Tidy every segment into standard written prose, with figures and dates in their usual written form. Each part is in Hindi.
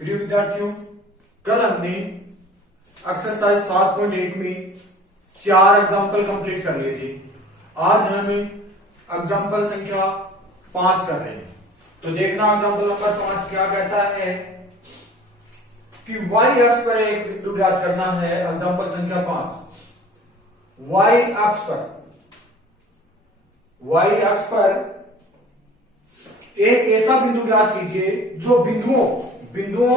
प्रिय विद्यार्थियों, कल हमने एक्सरसाइज 7.1 में 4 एग्जाम्पल कंप्लीट कर लिए थे। आज हम एग्जाम्पल संख्या 5 कर रहे हैं। तो देखना एग्जाम्पल नंबर 5 क्या कहता है कि y अक्ष पर एक बिंदु ज्ञात करना है। एग्जाम्पल संख्या 5, y अक्ष पर एक ऐसा बिंदु ज्ञात कीजिए जो बिंदुओं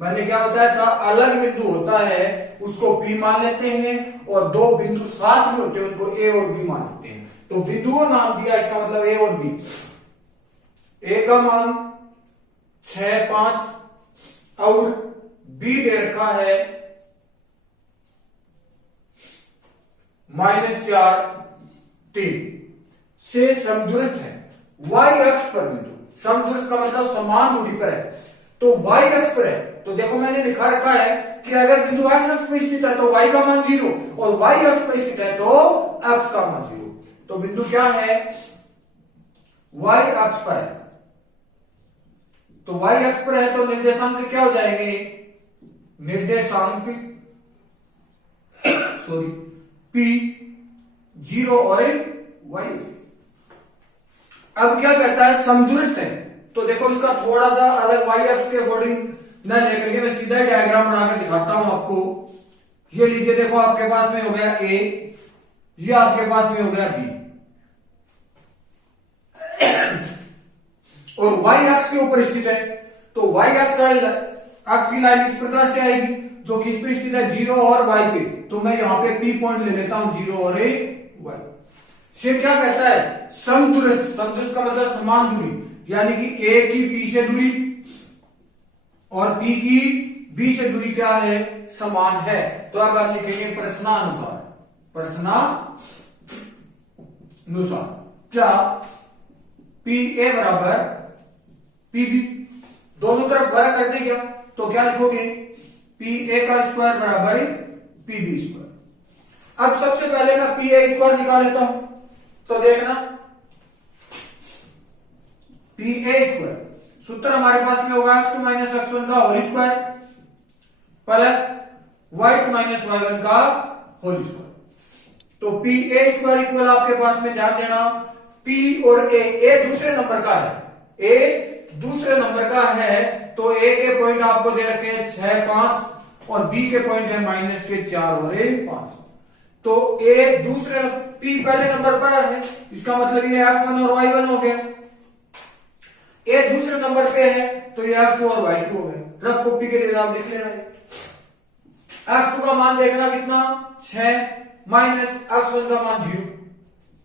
मैंने क्या बताया था, अलग बिंदु होता है उसको P मान लेते हैं और दो बिंदु साथ में होते हैं उनको A और B मान लेते हैं। तो बिंदुओं नाम दिया, इसका मतलब A और B। A का मान 6, 5 और B दे रखा है -4, 3 से समदूरस्थ है। y अक्ष पर बिंदु, समदूरस्थ का मतलब समान दूरी पर है, तो y अक्ष पर है। तो देखो मैंने लिखा रखा है कि अगर बिंदु x अक्ष पर स्थित है तो y का मान 0 और y अक्ष पर स्थित है तो x का मान 0। तो बिंदु क्या है, y अक्ष पर है। तो y अक्ष पर है तो निर्देशांक क्या हो जाएंगे, निर्देशांक p 0 और y। अब क्या कहता है, समदूरस्थ है। तो देखो इसका थोड़ा सा अलग y अक्ष के अकॉर्डिंग न लेकर के मैं सीधा ही डायग्राम बनाकर दिखाता हूं आपको। ये लीजिए, देखो आपके पास में हो गया A, ये आपके पास में हो गया B और y अक्ष के ऊपर स्थित है। तो y अक्ष की लाइन इस प्रकार से आएगी जो किस पे स्थित है, 0 और y पे। तो मैं यहां पे P पॉइंट ले लेता हूं, 0 और y से। क्या कहता है, समदूरस्थ का मतलब समान दूरी, यानी कि A की P से दूरी और P की B से दूरी क्या है, समान है। तो अब आप लिखेंगे प्रश्नानुसार क्या PA बराबर PB, दोनों तरफ फर्क करते क्या, तो क्या लिखोगे, PA का स्क्वायर बराबर PB स्क्वायर। अब सबसे पहले मैं PA स्क्वायर निकाल लेता हूं। तो देखना PA स्क्वायर सूत्र हमारे पास में होगा x2 माइनस x1 का whole square plus y2 minus y1 का होल स्क्वायर। तो PA स्क्वायर इक्वल आपके पास में, ध्यान देना, P और A दूसरे नंबर का है, A दूसरे नंबर का है। तो A के पॉइंट आपको दे रखे हैं 6, 5 और B के पॉइंट है -4 और 5। तो A दूसरे, P पहले नंबर पर है, इसका मतलब ये x1 और y1 हो गया। A दूसरे नंबर पे है तो ये x2 और y2 हो गया। रफ कॉपी के लिए नाम लिख लेना है। x2 का मान देखना कितना, 6 माइनस x1 का मान 0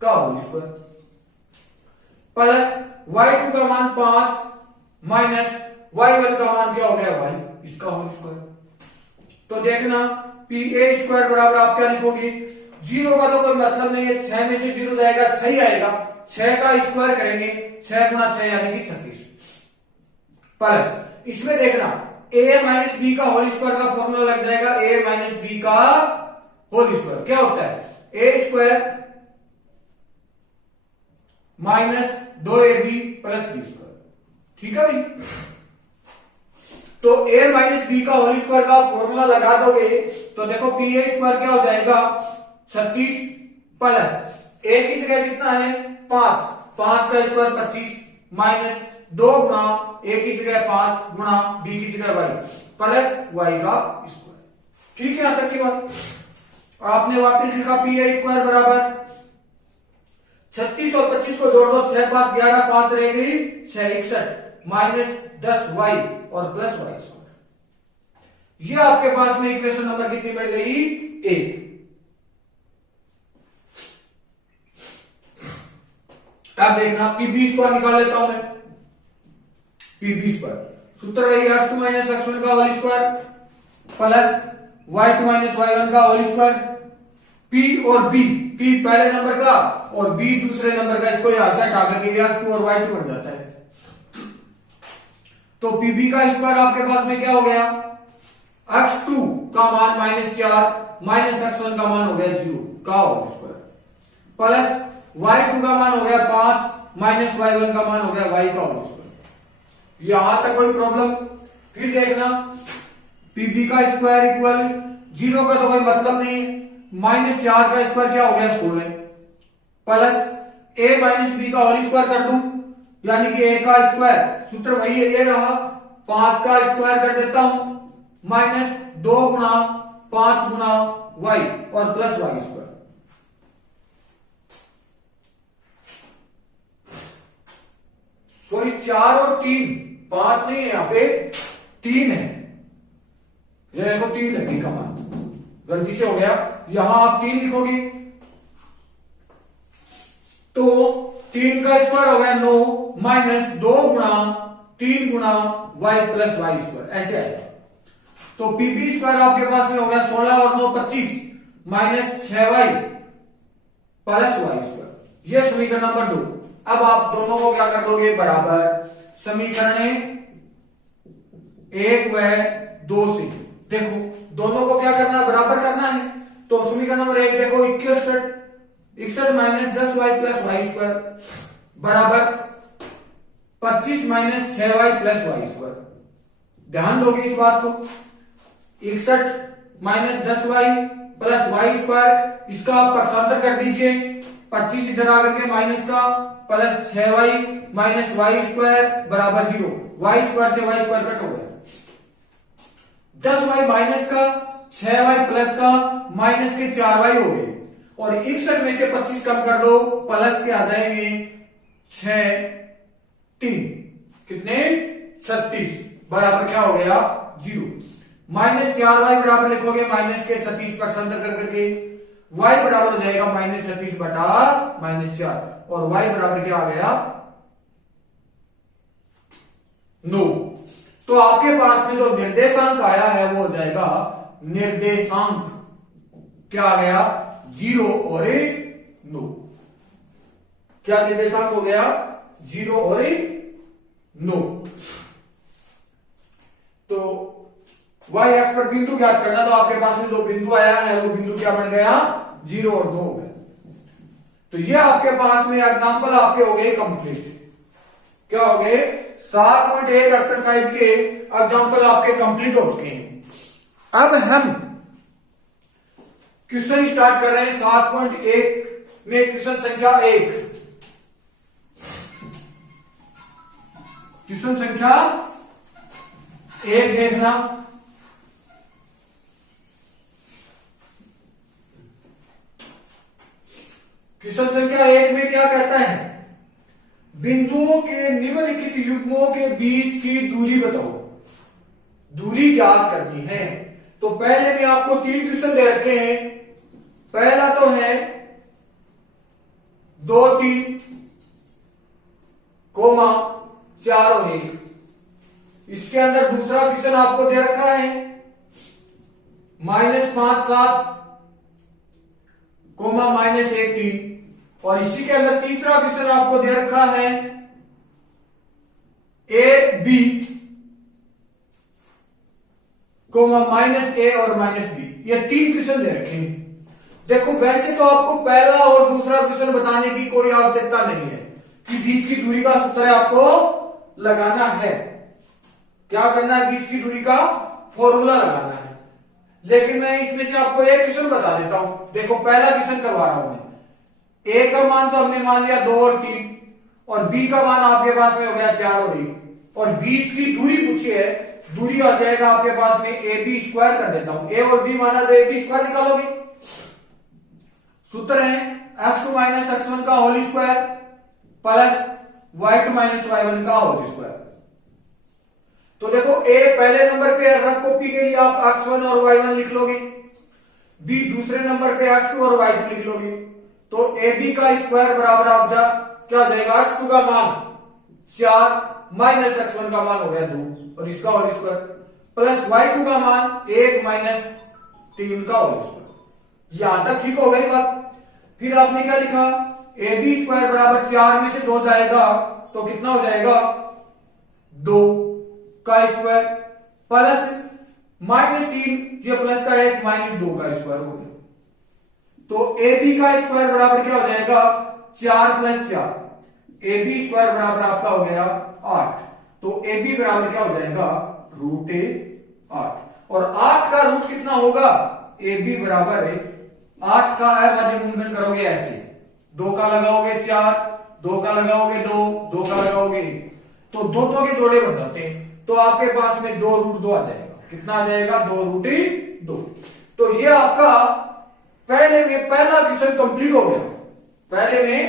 का होल स्क्वायर प्लस y2 का मान 5 माइनस y1 का मान क्या हो गया, y, इसका होल स्क्वायर। तो देखना PA स्क्वायर बराबर आप क्या लिखोगे, 0 का तो कोई मतलब नहीं है, 6 में से 0 जाएगा 6 ही आएगा। 6 का स्क्वायर करेंगे, 6 गुना 6 यानी कि 36 प्लस इसमें देखना A माइनस बी का होल स्क्वायर का फॉर्मूला लग जाएगा, A माइनस बी का होल स्क्वायर क्या होता है, A square minus 2AB plus B square. ठीक है भाई। तो A माइनस बी का होल स्क्वायर का फॉर्मूला लगा दोगे तो देखो PA स्क्वायर क्या हो जाएगा, 36 प्लस A की जगह कितना है, 5 का स्क्वायर 25 माइनस 2 गुना A की जगह 5 गुना B की जगह y प्लस y का स्क्वायर। ठीक है, यहां तक की बात। आपने वापस लिखा PA स्क्वायर बराबर 36 और 25 को जोड़ दो, 6, 5, 11, 5 रहेगी 6, 61 माइनस 10y और प्लस y स्क्वायर। ये आपके पास में इक्वेशन नंबर कितनी मिल गई, 1। अब देखना PB स्क्वायर निकाल लेता हूं मैं। PB स्क्वायर सूत्र वही, x2 माइनस x1 का whole square plus y2 minus y1 का होल स्क्वायर। P और B, P पहले नंबर का और B दूसरे नंबर का, इसको यहां से हटा करके x2 और y2 बन जाता है। तो PB का स्क्वायर आपके पास में क्या हो गया, x2 का मान -4 माइनस x1 का मान हो गया 0 का होल स्क्वायर प्लस y2 का मान हो गया 5 माइनस y1 का मान हो गया y का होल स्क्वायर। यहां तक कोई प्रॉब्लम, फिर देखना पीबी का स्क्वायर इक्वल 0 का तो कोई मतलब नहीं है, -4 का स्क्वायर क्या हो गया 16 प्लस a माइनस बी का होल स्क्वायर कर दूं यानी कि a का स्क्वायर, सूत्र वही है ये रहा, 5 का स्क्वायर कर देता हूं -2 गुणा 5 गुणा y और प्लस y स्क्वायर। सॉरी 4 और 3, 5 नहीं है यहां पे 3 है, ये देखो 3 है, b का मान गलती से हो गया, यहां आप 3 लिखोगे तो 3 का स्क्वायर हो गया 9 -2 गुणा 3 गुणा y प्लस y स्क्वायर, ऐसे आएगा। तो पीबी स्क्वायर आपके पास में हो गया 16 और 9 25 -6y प्लस y स्क्वायर, ये समीकरण नंबर 2। अब आप दोनों को क्या कर दोगे बराबर, समीकरण 1 व 2 से देखो दोनों को क्या करना बराबर करना है, तो समीकरण नंबर 1 देखो 61 minus 10y plus Y square बराबर 25 minus 6y plus Y square. ध्यान दोगे इस बात को, 61 minus 10y plus Y square, इसका आप पक्षांतर कर दीजिए, 25 इधर आकर के माइनस का plus 6y minus Y square बराबर 0, वाई स्क्वायर से वाई स्क्वायर कट हो गया, 10y माइनस का 6y प्लस का माइनस के 4y हो गए, और 61 में से 25 कम कर दो प्लस के आ जाएंगे 6 3 कितने 36 बराबर क्या हो गया 0, -4y बराबर लिखोगे माइनस के 36 पक्षांतर कर करके y बराबर हो जाएगा -36 बटा -4 और y बराबर क्या आ गया 9। तो आपके पास में जो निर्देशांक आया है वो हो जाएगा निर्देशांक क्या आ गया 0 और 9। क्या निर्देशांक हो गया 0 और 9। तो y एक्स पर बिंदु ज्ञात करना, तो आपके पास में जो बिंदु आया है वो बिंदु क्या बन गया 0 और 9 हो गया। तो ये आपके पास में एग्जांपल आपके हो गए कंप्लीट, क्या हो गए 7.1 एक्सरसाइज के एग्जांपल आपके कंप्लीट हो चुके हैं। अब हम क्वेश्चन स्टार्ट कर रहे हैं 7.1 में क्वेश्चन संख्या 1। क्वेश्चन संख्या 1 देखना, क्वेश्चन संख्या 1 में क्या कहता है, बिंदुओं के निम्नलिखित युग्मों के बीच की दूरी बताओ, दूरी ज्ञात करनी है। तो पहले में आपको 3 क्वेश्चन दे रखे हैं, पहला तो है 2 3 कोमा 4 और 1, इसके अंदर दूसरा क्वेश्चन आपको दे रखा है -5 7 कोमा -1 3, और इसी के अंदर तीसरा क्वेश्चन आपको दे रखा है a b कोमा -a और -b, ये 3 क्वेश्चन दे रखे हैं। देखो वैसे तो आपको पहला और दूसरा क्वेश्चन बताने की कोई आवश्यकता नहीं है कि बीच की दूरी का सूत्र आपको लगाना है, क्या करना है बीच की दूरी का फॉर्मूला लगाना है, लेकिन मैं इसमें से आपको एक क्वेश्चन बता देता हूं। देखो पहला क्वेश्चन करवा रहा हूं मैं, a का मान तो हमने मान लिया 2 और 3, और b का मान आपके पास में हो गया 4 और 1, और बीच की दूरी पूछी है, दूरी आ जाएगा आपके पास में ab स्क्वायर कर देता हूं, a और b माना तो ab स्क्वायर निकालोगे, सूत्र है x2 माइनस x1 का whole square plus y2 minus y1 का होल स्क्वायर। तो देखो a पहले नंबर पे रफ कॉपी के लिए आप x1 और y1 लिख लोगे, b दूसरे नंबर पे x2 और y2 लिख लोगे, तो ab का स्क्वायर बराबर आप क्या हो जाएगा x2 का मान 4 माइनस x1 का मान हो गया 2 और इसका होल स्क्वायर प्लस y2 का मान 1 माइनस 3 का होल स्क्वायर। यहां तक ठीक हो गई बात। फिर आपने क्या लिखा, ab स्क्वायर बराबर 4 में से 2 जाएगा तो कितना हो जाएगा 2 का स्क्वायर प्लस -3, ये प्लस का 1 -2 का स्क्वायर हो गया। तो ab का स्क्वायर बराबर क्या हो जाएगा 4 प्लस 4, ab स्क्वायर बराबर आपका हो गया 8, तो ab बराबर क्या हो जाएगा 8 और 8 का रूट कितना होगा, ए बी बराबर है 8 का अभाज्य गुणन करोगे ऐसे, 2 का लगाओगे 4, 2 का लगाओगे 2, 2 का लगाओगे 1, तो दो के जोड़े बन जाते हैं, तो आपके पास में 2 रूट 2 आ जाएगा। कितना आ जाएगा, 2 रूट 2। तो ये आपका पहले में पहला क्वेश्चन कंप्लीट हो गया, पहले में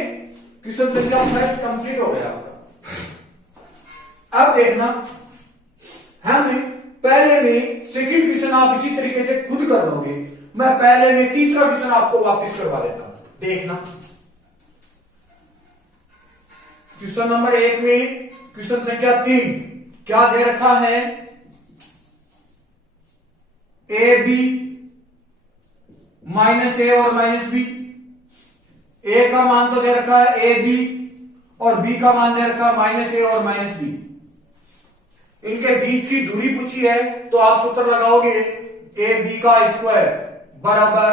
क्वेश्चन संख्या फर्स्ट कंप्लीट हो गया आपका। अब देखना हम पहले में सेकंड क्वेश्चन आप इसी तरीके से खुद कर लोगे, मैं पहले में तीसरा क्वेश्चन आपको वापस करवा देता हूं। देखना क्वेश्चन नंबर 1 में क्वेश्चन संख्या 3 क्या दे रखा है, ए बी माइनस ए और माइनस बी। ए का मान तो दे रखा है ए बी और बी का मान दे रखा है माइनस ए और माइनस बी। इनके बीच की दूरी पूछी है तो आप सूत्र लगाओगे ए बी का स्क्वायर बराबर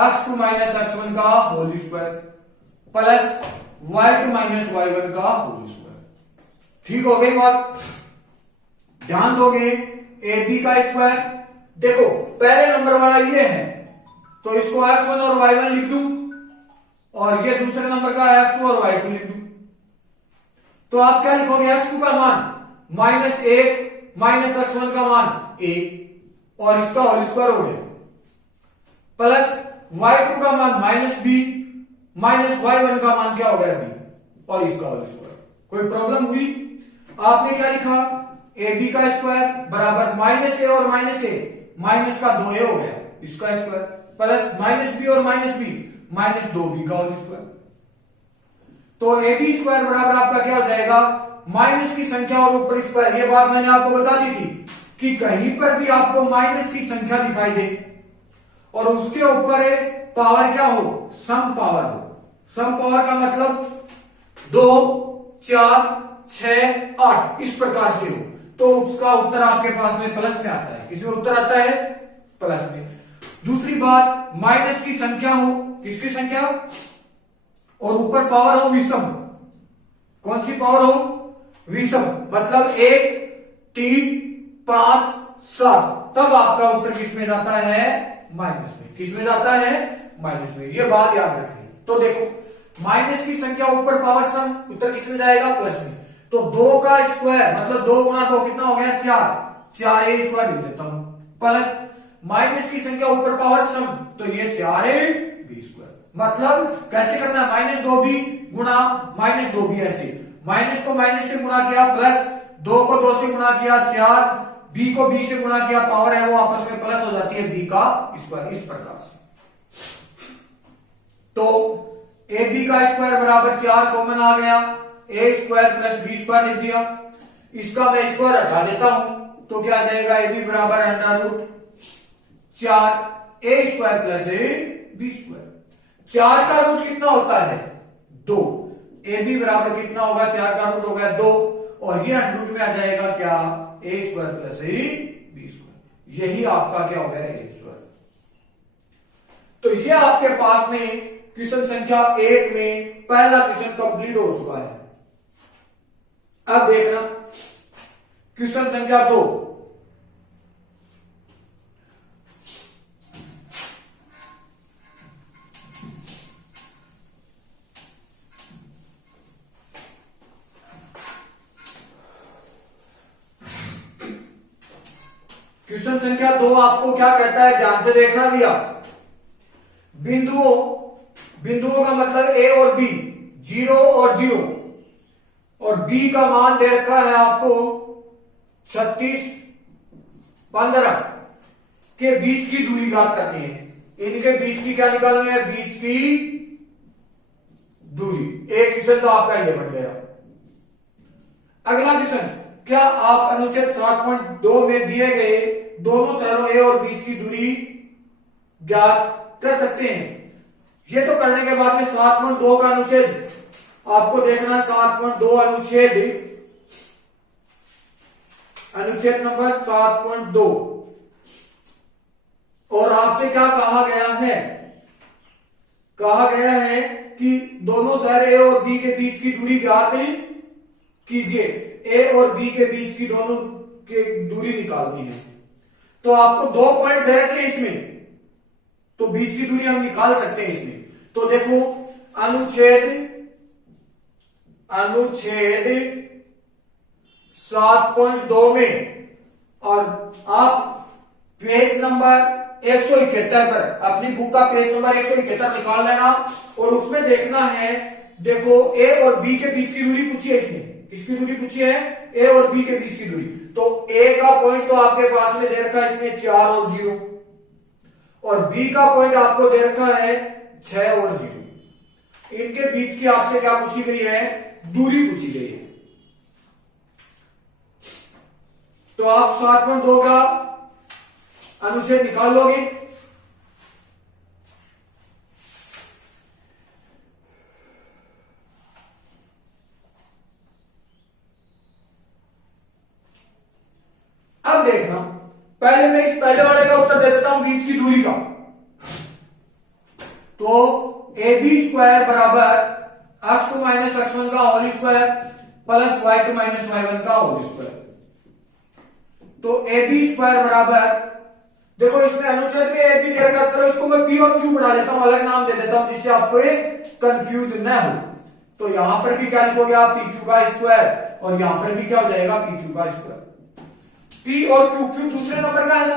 x2 माइनस x1 का whole square plus y2 minus y1 का होल स्क्वायर। ठीक हो गई बात, ध्यान दोगे ए बी का स्क्वायर, देखो पहले नंबर वाला ये है तो इसको x1 और y1 लिख दूं और ये दूसरे नंबर का x2 और y2 लिख दूं, तो आप क्या लिखोगे, x2 का मान -1 माइनस x1 का मान 1 और इसका होल स्क्वायर हो गया प्लस y2 का मान -b माइनस y1 का मान क्या हो गया b और इसका होल स्क्वायर। कोई प्रॉब्लम हुई, आपने क्या लिखा, ए बी का स्क्वायर बराबर -a और -a माइनस का 2a हो गया इसका स्क्वायर प्लस -b और -b माइनस 2b का होल स्क्वायर। तो ए बी स्क्वायर बराबर आपका क्या हो जाएगा, माइनस की संख्या और ऊपर स्क्वायर। ये बात मैंने आपको बता दी थी कि कहीं पर भी आपको माइनस की संख्या दिखाई दे और उसके ऊपर पावर क्या हो, सम पावर हो। सम पावर का मतलब 2 4 6 8 इस प्रकार से हो तो उसका उत्तर आपके पास में प्लस में आता है। किसमें उत्तर आता है, प्लस में। दूसरी बात, माइनस की संख्या हो, किसकी संख्या, और ऊपर पावर हो विषम। कौन सी पावर हो, विषम, मतलब 1 3 5 7, तब आपका उत्तर किसमें जाता है, माइनस में। किसमें जाता है, माइनस में। ये बात याद रखनी। तो देखो माइनस की संख्या ऊपर पावर सम, उत्तर किसमें जाएगा, प्लस में। तो 2 का स्क्वायर मतलब 2 गुणा 2 कितना हो गया, 4 ए स्क्वायर लिख देता हूं प्लस माइनस की संख्या ऊपर पावर सम तो ये 4a बी स्क्वायर। मतलब कैसे करना है, -2b गुणा -2b, ऐसे माइनस को माइनस से गुणा किया प्लस 2 को 2 से गुणा किया 4, b को b से गुणा किया, पावर है वो आपस में प्लस हो जाती है b का स्क्वायर, इस प्रकार से। तो ए बी का स्क्वायर बराबर 4 कॉमन आ गया, ए स्क्वायर प्लस बी स्क्वायर लिख दिया, इसका मैं स्क्वायर हटा देता हूं तो क्या आ जाएगा, ए बी बराबर √4 A square plus A B square. 4 का रूट कितना होता है, 2। ए बी बराबर कितना होगा, 4 का रूट हो गया 2 और ये रूट में आ जाएगा क्या, A square plus A B square. यही आपका क्या हो गया, ए स्क्वायर। तो ये आपके पास में क्वेश्चन संख्या 1 में पहला क्वेश्चन कंप्लीट हो चुका है। अब देखना क्वेश्चन संख्या 2। क्वेश्चन संख्या 2 आपको क्या कहता है, ध्यान से देखना भी आप। बिंदुओं का मतलब ए और बी, 0 और 0, और बी का मान दे रखा है आपको 36 15 के बीच की दूरी ज्ञात करनी है। इनके बीच की क्या निकालनी है, बीच की दूरी। एक क्वेश्चन तो आपका ये बन गया। अगला क्वेश्चन, क्या आप अनुच्छेद 7.2 में दिए गए दोनों शहरों ए और बीच की दूरी ज्ञात कर सकते हैं। ये तो करने के बाद में 7.2 का अनुच्छेद आपको देखना, 7.2 अनुच्छेद नंबर 7.2, और आपसे क्या कहा गया है, कहा गया है कि दोनों शहर ए और बी के बीच की दूरी ज्ञात कीजिए। ए और बी के बीच की दोनों की दूरी निकालनी है। तो आपको 2 पॉइंट दे रखे हैं इसमें, तो बीच की दूरी हम निकाल सकते हैं इसमें। तो देखो अनुच्छेद 7.2 में, और आप पेज नंबर 171 पर अपनी बुक का पेज नंबर 171 निकाल लेना, और उसमें देखना है, देखो ए और बी के बीच की दूरी पूछी है इसमें। किसकी दूरी पूछी है? ए और बी के बीच की दूरी। तो ए का पॉइंट तो आपके पास में दे रखा है इसमें 4 और 0, और बी का पॉइंट आपको दे रखा है 6 और 0। इनके बीच की आपसे क्या पूछी गई है? दूरी पूछी गई है। तो आप 7.2 का अनुच्छेद निकाल लोगे। अब देखना, पहले मैं इस पहले वाले का उत्तर दे देता हूं बीच की दूरी का। तो AB² बराबर x2 माइनस x1 का whole square plus y2 minus y1 का होल स्क्वायर। तो AB² बराबर, देखो इसमें अनुच्छेद में ए बी दे रखा, चलो इसको मैं पी और क्यू बना लेता हूं, अलग नाम दे देता हूं जिससे आपको ये कंफ्यूज न हो। तो यहां पर भी क्या लिखोगे आप? पी क्यू का स्क्वायर, और यहां पर भी क्या हो जाएगा? पी क्यू का स्क्वायर। पी और क्यू, क्यू दूसरे नंबर का है ना,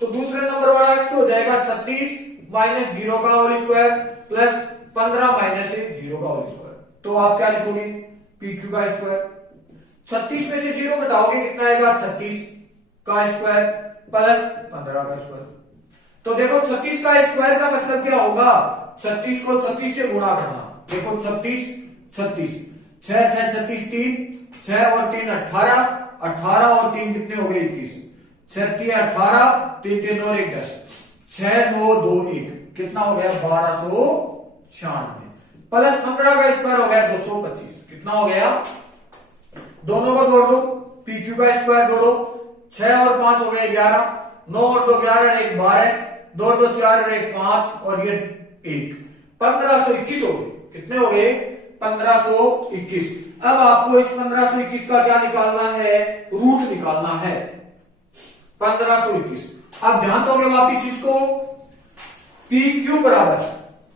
तो दूसरे नंबर वाला x हो जाएगा 36 माइनस 0 का होल स्क्वायर प्लस 15 माइनस 0 का होल स्क्वायर। तो आप क्या लिखोगे? पी क्यू का स्क्वायर। 36 में से 0 घटाओगे कितना आएगा? 36 का स्क्वायर प्लस 15 का स्क्वायर। तो देखो 36 का स्क्वायर का मतलब क्या होगा? 36 को 36 से गुणा करना। देखो 36 36 6 6 36 3, 6 और 3 18, 18 और 3 कितने हो गए? 21, 6 3 18, 3 3 2 1 10, 6 9 2 1 कितना हो गया? 1296 प्लस 15 का स्क्वायर हो गया 225। कितना हो गया? दोनों को जोड़ दो, पी क्यू का स्क्वायर जोड़ो, 6 और 5 हो गए 11, 9 और 2 11 और 1 12, 2 2 4 और 1 5, और ये 1 1521 हो गए। कितने हो गए? 1521। अब आपको इस 1521 का क्या निकालना है? रूट निकालना है 1521। अब ध्यान दोगे वापिस इसको, पी क्यू बराबर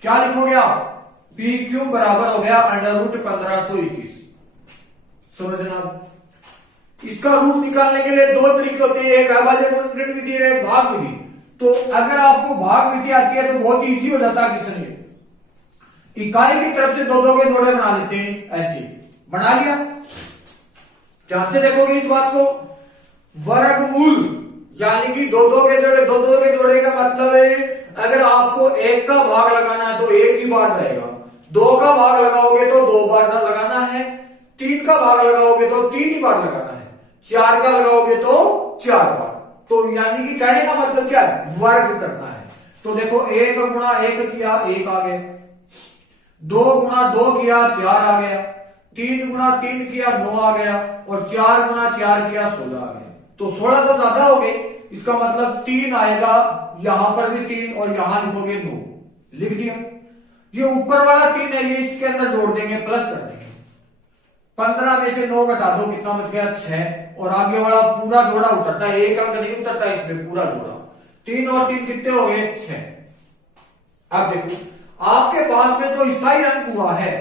क्या लिखोगे आप? पी क्यू बराबर हो गया √1521। समझना, इसका रूट निकालने के लिए 2 तरीके होते हैं, एक अभाज्य गुणन विधि है, एक भाग विधि। तो अगर आपको भाग विधि आती है तो बहुत इजी हो जाता है क्वेश्चन। इकाई की तरफ से 2 2 के जोड़े बना लेते हैं, ऐसे बना लिया। ध्यान से देखोगे इस बात को, वर्गमूल यानी कि 2 2 के जोड़े, 2 2 के जोड़े का मतलब है अगर आपको 1 का भाग लगाना है तो 1 ही बार जाएगा, 2 का भाग लगाओगे तो 2 बार लगाना है, 3 का भाग लगाओगे तो 3 ही बार लगाना है, 4 का लगाओगे तो 4 बार। तो यानी कि कहने का मतलब क्या है? वर्ग करना है। तो देखो 1 गुणा 1 किया 1 आ गया, 2 गुणा 2 किया 4 आ गया, 3 गुणा 3 किया 9 आ गया, और 4 गुणा 4 किया 16 आ गया। तो 16 तो ज्यादा हो गए, इसका मतलब 3 आएगा, यहां पर भी 3 और यहां लिखोगे 9, लिख दिया। ये ऊपर वाला 3 है, ये इसके अंदर जोड़ देंगे, प्लस कर देंगे। 15 में से 9 घटा दो, कितना बच गया? 6, और आगे वाला पूरा जोड़ा उतरता है, एक अंक नहीं उतरता इसमें, पूरा जोड़ा। 3 और 3 कितने हो गए? 6। अब देखो आपके पास में जो स्थायी अंक हुआ है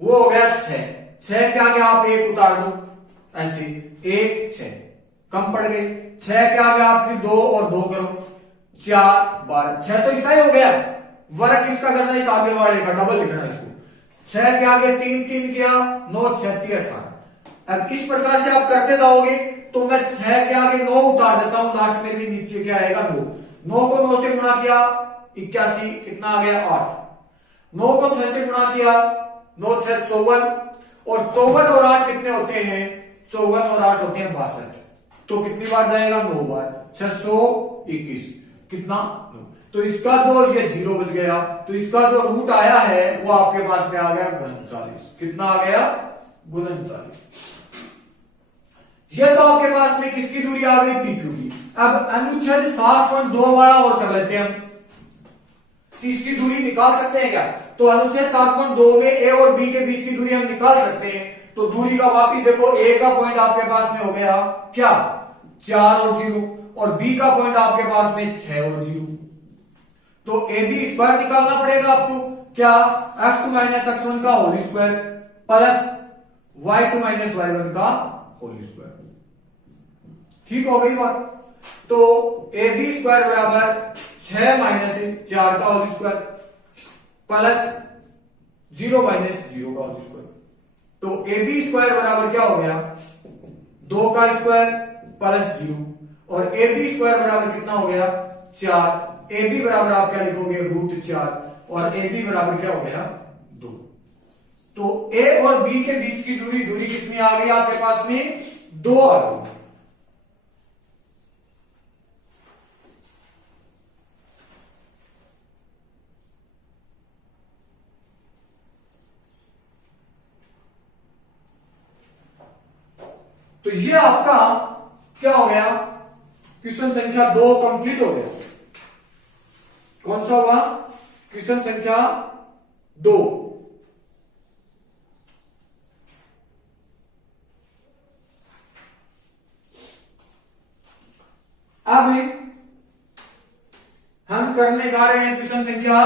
वो हो गया 6। 6 के आगे आप 1 उतार दो, ऐसे 1 6 कम पड़ गए। 6 के आगे आपकी 2 और 2 करो, 4 12, 6 तो स्थायी हो गया। वर्ग किसका करना है? इस आगे वाले का, डबल लिखना है इसको। 6 के आगे 3 3 किया, 9 6 3 18। अब इस प्रकार से आप करते जाओगे तो मैं 6 के आगे 9 उतार देता हूं, लास्ट में भी नीचे क्या आएगा? 9। 9 को 9 से गुणा किया 81, कितना आ गया? 8। 9 को 6 से गुणा किया 9 6 54, और 54 और 8 कितने होते हैं? 54 और 8 होते हैं 62। तो कितनी बार जाएगा? 9 बार। 621 कितना? 9। तो इसका जो ये 0 बच गया, तो इसका जो रूट आया है वो आपके पास में आ गया 39। कितना आ गया? 39। ये तो आपके पास में किसकी दूरी आ गई? पी क्यू की। अब अनुच्छेद 7.2 वाला और कर लेते हैं हम, इसकी दूरी निकाल सकते हैं क्या? तो अनुच्छेद 7.2 में ए और बी के बीच की दूरी हम निकाल सकते हैं। तो दूरी का वापिस देखो, ए का पॉइंट आपके पास में हो गया क्या 4 और 0, और बी का पॉइंट आपके पास में 6 और 0। तो ए बी स्क्वायर निकालना पड़ेगा आपको, क्या x2 माइनस x1 का whole square plus y2 minus y1 का होल स्क्वायर। ठीक हो गई बात। तो ए बी स्क्वायर बराबर 6 माइनस 4 का होल स्क्वायर प्लस 0 माइनस 0 का होल स्क्वायर। तो ए बी स्क्वायर बराबर क्या हो गया 2 का स्क्वायर प्लस 0, और ए बी स्क्वायर बराबर कितना हो गया 4। ए बी बराबर आप क्या लिखोगे √4, और ए बी बराबर क्या हो गया 2। तो ए और बी के बीच की दूरी कितनी आ गई आपके पास में 2 आ गई। तो ये आपका क्या हो गया क्वेश्चन संख्या 2 कंप्लीट हो गया। कौन सा हुआ क्वेश्चन संख्या 2। अब हम करने जा रहे हैं क्वेश्चन संख्या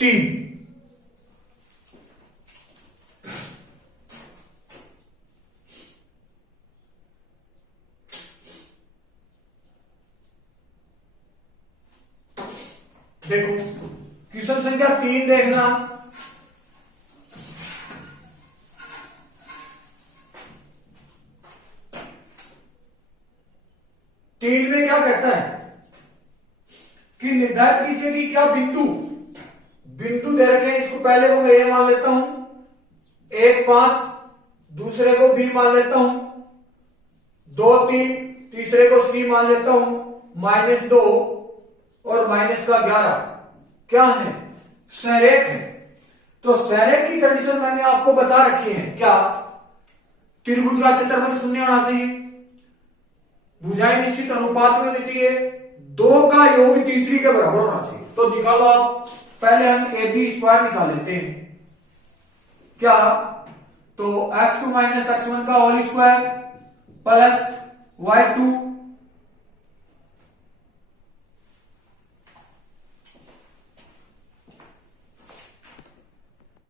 3। देखो क्वेश्चन संख्या 3 देखना। तीन में क्या कहता है कि निर्धारित कीजिए कि क्या बिंदु दे रखे हैं। इसको पहले को मैं ए मान लेता हूं 1 5, दूसरे को बी मान लेता हूं 2 3, तीसरे को सी मान लेता हूं -2 और -11 क्या है संरेख है। तो संरेख की कंडीशन मैंने आपको बता रखी है, क्या त्रिभुज का क्षेत्रफल 0 होना चाहिए, भुजाएं निश्चित अनुपात में होनी चाहिए, 2 का योग तीसरी के बराबर होना चाहिए। तो निकालो आप, पहले हम ए बी स्क्वायर निकाल लेते हैं। क्या तो x2 माइनस x1 का होल स्क्वायर प्लस y2